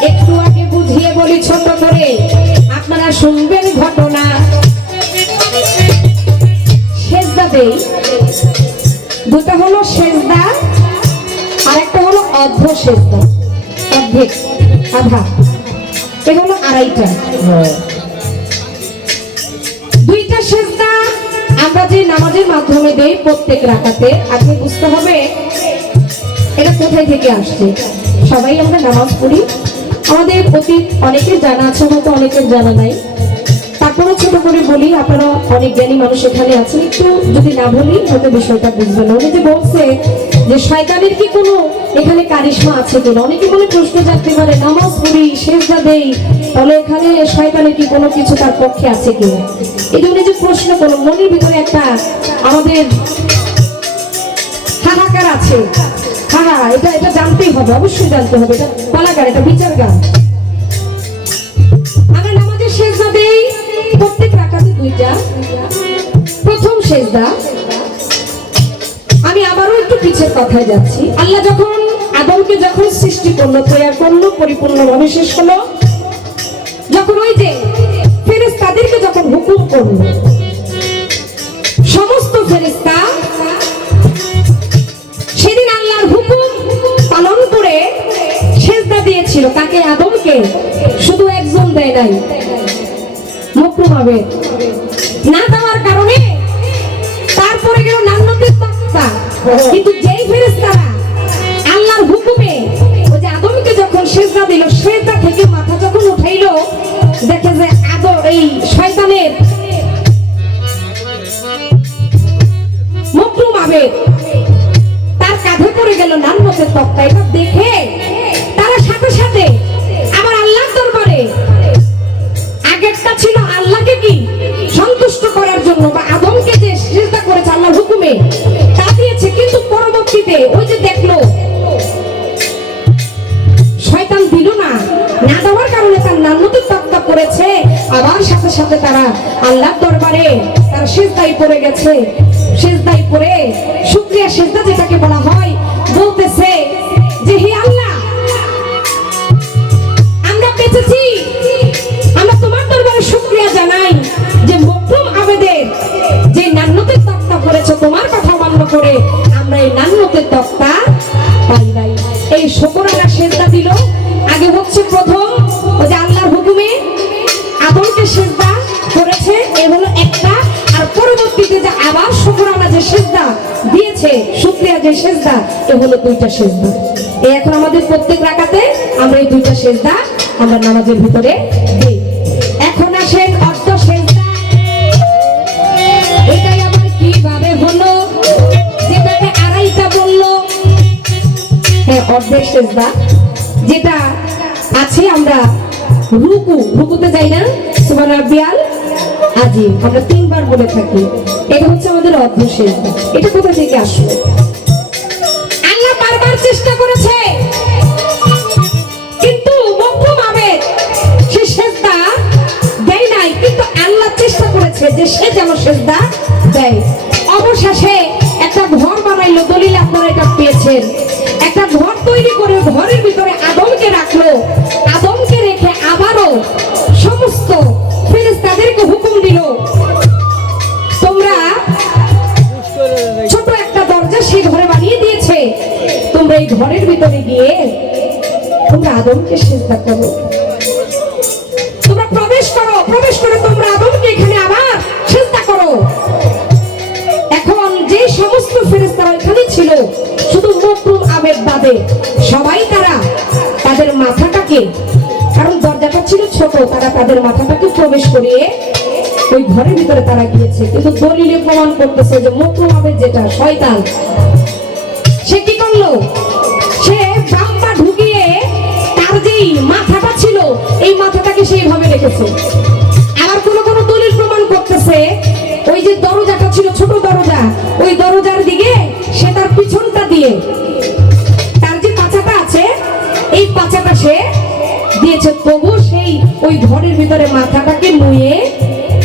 একটু আগে বুঝিয়ে বলি ছোট করে আপনারা শুনবেন ঘটনা সেজদা দেই দুটো হলো সেজদা আর একটা হলো অর্ধ সেজদা অর্ধেক আধা এগুলো আড়াইটা দুইটা সেজদা আমরা যে নামাজের মাধ্যমে দেই প্রত্যেক রাকাতে আগে বুঝতে হবে এটা কোথায় থেকে আসছে সবাই আমরা নামাজ পড়ি আমাদের অতীত অনেকের জানা আছে হয়তো অনেকের জানা নাই তারপরে ছোট করে বলি আপনারা অনেক জ্ঞানী মানুষ এখানে আছেন একটু যদি না বলি হয়তো বিষয়টা বুঝবেন উনি যে বলছে যে শয়তানের কি কোনো এখানে কারিশমা আছে কিনা অনেকে বলে প্রশ্ন জানতে পারে নামাজ পড়ি সেজদা দেই তাহলে এখানে শয়তানের কি কোনো কিছু তার পক্ষে আছে কিনা এই যে উনি যে প্রশ্ন করলো মনের ভিতরে একটা আমাদের হাহাকার আছে হ্যাঁ এটা এটা জানতেই হবে অবশ্যই জানতে হবে এটা কলাগার এটা বিচার গান আমরা নামাজের সেজদা দেই প্রত্যেক রাকাতে দুইটা প্রথম সেজদা একটু পিছের কথায় যাচ্ছি। আল্লাহ যখন আদমকে যখন সৃষ্টি করলো, তৈরি করলো, পরিপূর্ণভাবে শেষ হলো, যখন ওই যে ফেরেশতাদেরকে যখন হুকুম করলো, সমস্ত ফেরেশতা সেদিন আল্লাহর হুকুম পালন করে সেজদা দিয়েছিল। তাকে আদমকে শুধু একজন দেয় নাই, মকরুম হবে না দেওয়ার কারণে তারপরে গেল নান্নতের তক্তা। কিন্তু যেই ফেরেশতারা আল্লাহর হুকুমে ওই যে আদমকে যখন সেজদা দিল, সেজদা থেকে মাথা যখন উঠাইলো, দেখে যে আদম এই শয়তানের মকরুম হবে তার কাঁধে পড়ে গেল নান্নতের তক্তা। এটা দেখে তারা সাথে সাথে আবার আল্লাহর দরবারে, আগেরটা ছিল আল্লাহকে কি সন্তুষ্ট করার জন্য বা আদমকে যে সিজদা করেছে আল্লাহর হুকুমে তা দিয়েছে, কিন্তু পরবর্তীতে ওই যে দেখলো শয়তান দিল না, না দেওয়ার কারণে তার নান্নতের তক্তা করেছে। আবার সাথে সাথে তারা আল্লাহর দরবারে তারা সিজদায় পড়ে গেছে। সিজদায় পড়ে শুকরিয়া সিজদা যেটাকে বলা হয়, বলতেছে যে হে আল্লাহ, আমরা বেঁচেছি, আমরা তোমার দরবারে শুকরিয়া জানাই যে মকরুম আবেদের যে নান্নতের তক্তা করেছে তোমার কথা মান্য করে আমরা এই নান্নতের তক্তা পাই নাই। এই শুকরানা সিজদা দিল। আগে হচ্ছে প্রথম ওই যে আল্লাহর হুকুমে আদমকে সিজদা করেছে, এ হলো একটা। আর পরবর্তীতে যে আবার শুকরানা যে সিজদা দিয়েছে, শুকরিয়া যে সিজদা, এ হলো দুইটা সিজদা। এই এখন আমাদের প্রত্যেক রাকাতে আমরা এই দুইটা সিজদা আমরা নামাজের ভিতরে দিই। এখন আসেন অর্ধ সিজদা। এটাই আবার কিভাবে হলো, যেটাকে আড়াইটা বললো, হ্যাঁ অর্ধেক সিজদা যেটা আছে। আমরা রুকুতে যাই না, সুবহান রাব্বিয়াল আযীম আমরা 3 বার বলে থাকি। এটা হচ্ছে আমাদের অর্ধ সিজদা। এটা কোথা থেকে আসলো? আল্লাহ বারবার চেষ্টা করেছে, কিন্তু মকরুম আবেদ সে সিজদা দেয় নাই, কিন্তু আল্লাহ চেষ্টা করেছে যে সে যেন সিজদা দেয়। অবশেষে একটা ঘর বানাইলো, দলিল আপনারা এটা পেয়েছেন। একটা ঘর তৈরি করে ঘরের ভিতরে আদমকে রাখলো। আদমকে রেখে আবারও সমস্ত ফেরেশতাদেরকে হুকুম দিল, তোমরা ছোট একটা দরজা সেই ঘরে বানিয়ে দিয়েছে, তোমরা এই ঘরের ভিতরে গিয়ে তোমরা আদমকে সিজদা করো, তোমরা প্রবেশ করে তোমরা আদমকে এখানে আবার সিজদা করো। এখন যে সমস্ত ফেরেশতারা এখানে ছিল, শুধু মকরুম আবেদ বাদে সবাই তারা তাদের মাথাটাকে, কারণ দরজাটা ছিল ছোট, তারা তাদের মাথাটাকে প্রবেশ করিয়ে ওই ঘরের ভিতরে তারা গিয়েছে। কিন্তু দলিলে প্রমাণ করতেছে যে মকরুম আবেদ যেটা শয়তান, সে কি করলো, সে বাম্পা ঢুকিয়ে তার যেই মাথাটা ছিল এই মাথাটাকে সেইভাবে রেখেছে। আবার কোন কোন দলিল প্রমাণ করতেছে ওই যে দরজাটা ছিল ছোট দরজা, ওই দরজার দিকে সে তার পিছনটা দিয়ে তার যে পাছাটা আছে এই পাছাটা সে দিয়েছে, তবু সেই ওই ঘরের ভিতরে মাথাটাকে নুয়ে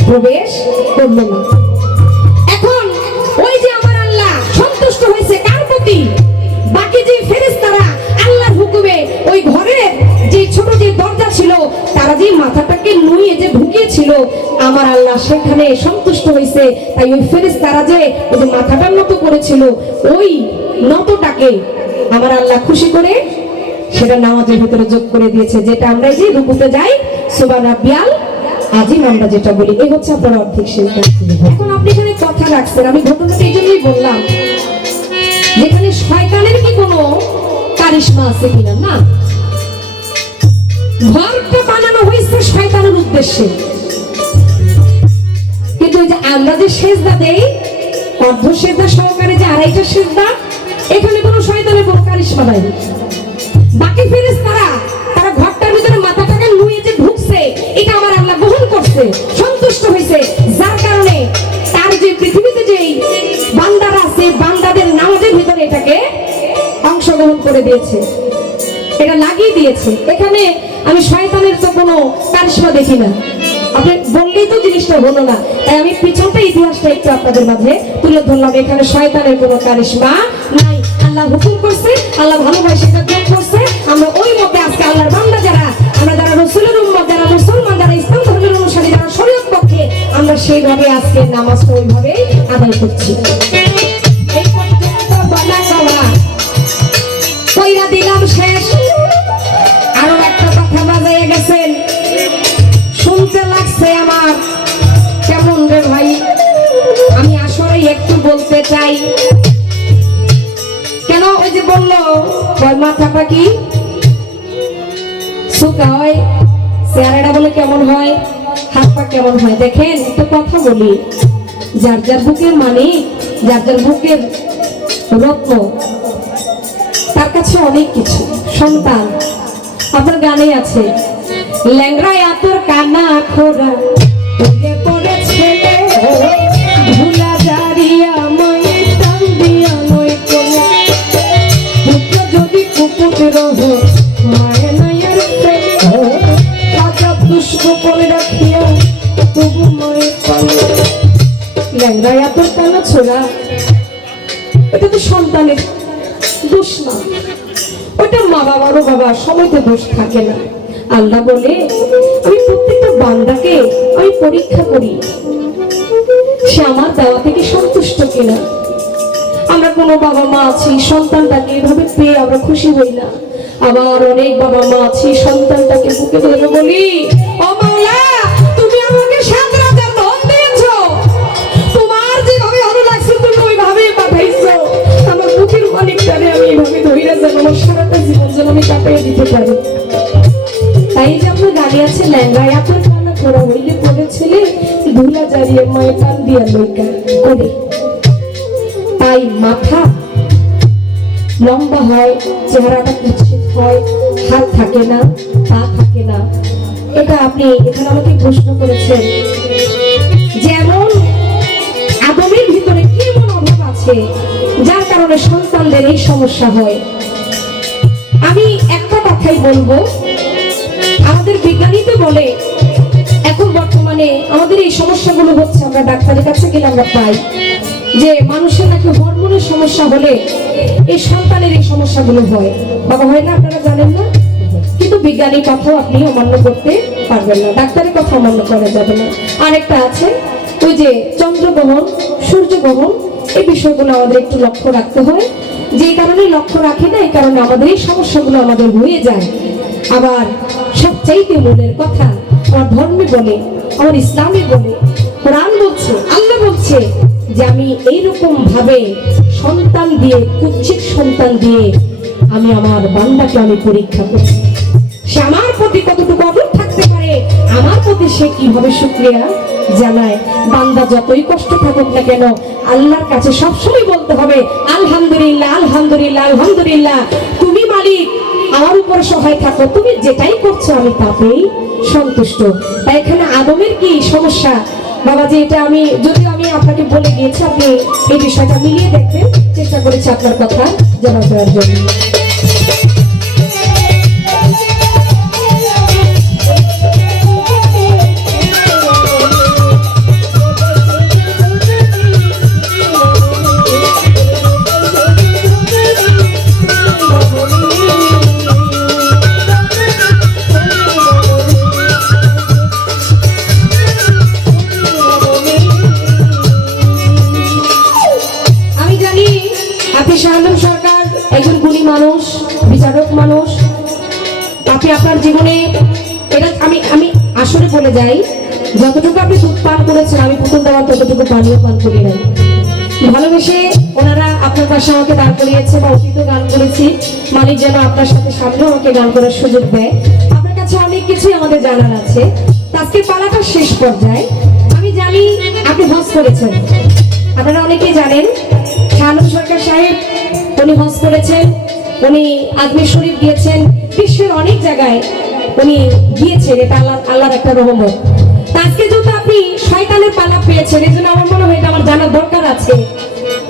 প্রবেশ করলো না। এখন ওই যে আমার আল্লাহ সন্তুষ্ট হয়েছে কার প্রতি? বাকি যে ফেরেশতারা আল্লাহর হুকুমে ওই ঘরের যে ছোট যে দরজা ছিল তারা যে মাথাটাকে নুয়ে যে ঢুকিয়েছিল, আমার আল্লাহ সেখানে সন্তুষ্ট হয়েছে। তাই ওই ফেরেশতারা যে ওই যে মাথাটা নত করেছিল, ওই নতটাকে আমার আল্লাহ খুশি করে সেটা নামাজের ভিতরে যোগ করে দিয়েছে। যেটা আমরা যে রুকুতে যাই সুবহান রাব্বিয়াল আযীম আমরা যেটা বলি, এই হচ্ছে আপনার অর্ধেক সিজদা। এখন আপনি এখানে কথা রাখছেন, আমি ঘটনাটা এই জন্যই বললাম যেখানে শয়তানের কি কোনো কারিশমা আছে কিনা। না, ঘরটা বানানো হয়েছে শয়তানের উদ্দেশ্যে, কিন্তু ওই যে আমরা যে সিজদা দেই অর্ধ সিজদা সহকারে যে আড়াইটা সিজদা, এখানে কোনো শয়তানের কোনো কারিশমা নাই। বাকি ফেরেশতারা তারা ঘরটার ভিতরে মাথাটাকে নুয়ে যে ঢুকছে, এটা আমার আল্লাহ গ্রহণ করছে, সন্তুষ্ট হয়েছে, যার কারণে তার যে পৃথিবীতে যে বান্দারা আছে বান্দাদের নামাজের ভিতরে এটাকে অংশগ্রহণ করে দিয়েছে, এটা লাগিয়ে দিয়েছে। এখানে আমি শয়তানের তো কোনো কারিশমা দেখি না। আপনি বললেই তো জিনিসটা হলো না, তাই আমি পিছনটা ইতিহাসটা একটু আপনাদের মাঝে তুলে ধরলাম। এখানে শয়তানের কোনো কারিশমা নাই, আল্লাহ হুকুম করছে, আল্লাহ ভালোবাসে এটা যোগ করছে। আমরা ওই মতে আজকে আল্লাহর বান্দা যারা, আমরা যারা রাসূলের উম্মত, যারা মুসলমান, যারা ইসলাম ধর্মের অনুসারী, যারা শরীয়ত পক্ষে, আমরা সেইভাবে আজকে নামাজটা ওইভাবে আদায় করছি। এই পর্যন্ত বলা কওয়া কইরা দিলাম শেষ। আরো একটা কথা বাজাইয়া গেছেন, শুনতে লাগছে আমার কেমন রে ভাই, আমি আসলে একটু বলতে চাই। কেন ওই যে বললো মাথা পাখি সুকা হয়, চেহারাটা বলে কেমন হয়, হাত পা কেমন হয়। দেখেন একটা কথা বলি, যার যার বুকের মানিক, যার যার বুকের রত্ন, তার কাছে অনেক কিছু। সন্তান, আপনার গানে আছে, ল্যাংড়া আতর কানা খোরা উঠে পড়ে ছেলে, ভুলা জারিয়া মই টান দিয়া মই কোলে, পুত্র যদি কুকুর রহ মায়ে নাইয়ের ফেলে, আজাব দুষ্ক করে রাখিয়া তবু মই পালে। ল্যাংড়া আতর কানা ছোড়া, এটা তো সন্তানের দোষ না, ওটা মা বাবারও বাবা সময়তে দোষ থাকে না। আল্লাহ বলে আমি প্রত্যেকটা বান্দাকে আমি পরীক্ষা করি, সে আমার দেওয়া থেকে সন্তুষ্ট কিনা। আমরা কোনো বাবা মা আছি সন্তানটাকে এভাবে পেয়ে আমরা খুশি হই না, আবার অনেক বাবা মা আছি সন্তানটাকে বুকে ধরে বলি, ও মাওলা তুমি আমাকে 7,000 ধন দিয়েছো, তোমার যেভাবে ভালো লাগছে তুমি ওইভাবেই পাঠাইছো, আমার বুকের মালিকটারে আমি এইভাবে ধরে যেন আমার সারাটা জীবন যেন আমি কাটিয়ে দিতে পারি। তাই যে আপনার গাড়ি আছে, ল্যাংড়া আপনার কান্না করা হইলে পড়ে ছেলে, ধুলা জারিয়ে মায়ের কান দিয়া লইকা করে। তাই মাথা লম্বা হয়, চেহারাটা কুৎসিত হয়, হাত থাকে না, পা থাকে না। এটা আপনি এখানে আমাকে প্রশ্ন করেছেন, যেমন আদমের ভিতরে কি এমন অভাব আছে যার কারণে সন্তানদের এই সমস্যা হয়। আমি একটা কথাই বলবো, আমাদের বিজ্ঞানীতে বলে এখন বর্তমানে আমাদের এই সমস্যাগুলো হচ্ছে, আমরা ডাক্তারের কাছে গেলে আমরা পাই যে মানুষের নাকি হরমোনের সমস্যা হলে এই সন্তানের এই সমস্যাগুলো হয়। বাবা হয় না, আপনারা জানেন না, কিন্তু বিজ্ঞানীর কথাও আপনি অমান্য করতে পারবেন না, ডাক্তারের কথা অমান্য করা যাবে না। আরেকটা আছে ওই যে চন্দ্রগ্রহণ, সূর্যগ্রহণ, এই বিষয়গুলো আমাদের একটু লক্ষ্য রাখতে হয়। যে কারণে লক্ষ্য রাখি না, এই কারণে আমাদের এই সমস্যাগুলো আমাদের হয়ে যায়। আবার সবচাইতে মনের কথা আমার ধর্মে বলে, আমার ইসলামে বলে, কোরআন বলছে, আল্লাহ বলছে যে আমি এইরকম ভাবে সন্তান দিয়ে, কুচ্ছিত সন্তান দিয়ে আমি আমার বান্দাকে আমি পরীক্ষা করি, সে আমার প্রতি কতটুকু অটুট থাকতে পারে, আমার প্রতি সে কিভাবে শুকরিয়া জানায়। বান্দা যতই কষ্ট থাকুক না কেন, আল্লাহর কাছে সবসময় বলতে হবে আলহামদুলিল্লাহ, আলহামদুলিল্লাহ, আলহামদুলিল্লাহ, তুমি মালিক, আমার উপরে সহায় থাকো, তুমি যেটাই করছো আমি তাতেই সন্তুষ্ট। তাই এখানে আদমের কি সমস্যা বাবাজি, এটা আমি যদিও আমি আপনাকে বলে গিয়েছি, আপনি এই বিষয়টা মিলিয়ে দেখবেন, চেষ্টা করেছি আপনার কথা জবাব দেওয়ার জন্য। সরকার একজন গুণী মানুষ, বিচারক মানুষ, আপনি আপনার জীবনে এটা আমি আসলে বলে যাই, যতটুকু আপনি দুধ পান করেছেন আমি পুতুল দেওয়ার ততটুকু পানীয় পান করি নাই। ভালোবেসে ওনারা আপনার পাশে আমাকে দান করিয়েছে বা অতীত গান করেছি, মালিক যেন আপনার সাথে সামনে আমাকে গান করার সুযোগ দেয়। আপনার কাছে অনেক কিছুই আমাদের জানার আছে। আজকে পালাটা শেষ পর্যায়ে আমি জানি আপনি হজ করেছেন, আপনারা অনেকেই জানেন শাহানূর সরকার সাহেব উনি হজ করেছেন, উনি আজমির শরীফ গিয়েছেন, বিশ্বের অনেক জায়গায় উনি গিয়েছেন, এটা আল্লাহর একটা রহমত। আজকে যেহেতু আপনি শয়তানের পালা পেয়েছেন, এই জন্য আমার মনে হয় এটা আমার জানার দরকার আছে।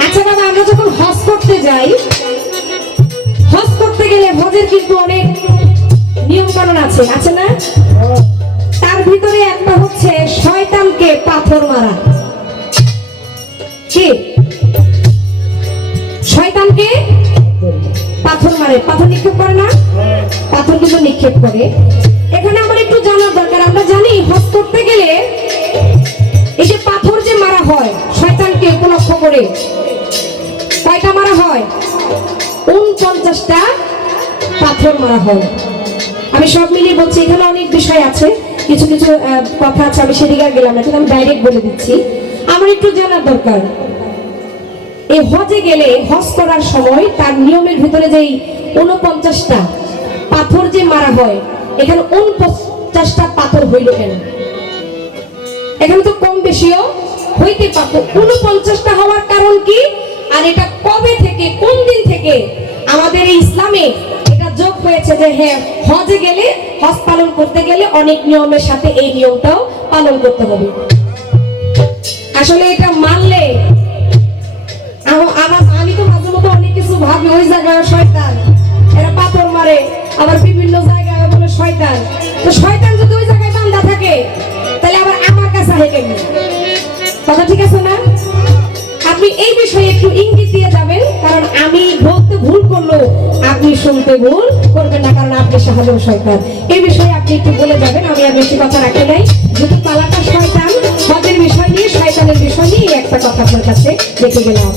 আচ্ছা বাবা, আমরা যখন হজ করতে যাই, হজ করতে গেলে হজের কিন্তু অনেক নিয়ম কানুন আছে, আছে না? তার ভিতরে একটা হচ্ছে শয়তানকে পাথর মারা। কি শয়তানকে পাথর মারে, পাথর নিক্ষেপ করে না? পাথর কিন্তু নিক্ষেপ করে। এখানে আমার একটু জানার দরকার, আমরা জানি হজ করতে গেলে এই যে পাথর যে মারা হয় শয়তানকে উপলক্ষ করে, কয়টা মারা হয়? 49টা পাথর মারা হয়। আমি সব মিলিয়ে বলছি, এখানে অনেক বিষয় আছে, কিছু কিছু কথা আছে, আমি সেদিকে আর গেলাম না, কিন্তু আমি ডাইরেক্ট বলে দিচ্ছি। আমার একটু জানার দরকার, এই হজে গেলে হজ করার সময় তার নিয়মের ভিতরে যেই 49টা পাথর যে মারা হয়, এখানে 49টা পাথর হইল কেন? এখানে তো কম বেশিও হইতে পারত, 49টা হওয়ার কারণ কি? আর এটা কবে থেকে, কোন দিন থেকে আমাদের এই ইসলামে এটা যোগ হয়েছে যে হ্যাঁ, হজে গেলে, হজ পালন করতে গেলে অনেক নিয়মের সাথে এই নিয়মটাও পালন করতে হবে। আসলে এটা মানলে আমি তো মাঝে মধ্যে অনেক কিছু ভাবি, ওই জায়গায় শয়তান, এরা পাথর মারে, আবার বিভিন্ন জায়গায় বলে শয়তান। তো শয়তান যদি ওই জায়গায় বান্ধা থাকে, তাহলে আবার আমার কাছে হেঁটে গেল, কথা ঠিক আছে না? আপনি এই বিষয়ে একটু ইঙ্গিত দিয়ে যাবেন, কারণ আমি বলতে ভুল করলো আপনি শুনতে ভুল করবেন না, কারণ আপনি সাহায্য শয়তান। এই বিষয়ে আপনি একটু বলে যাবেন, আমি আর বেশি কথা রাখি নাই, যেহেতু পালাটা শয়তান, হজের বিষয় নিয়ে, শয়তানের বিষয় নিয়ে একটা কথা আপনার কাছে রেখে গেলাম।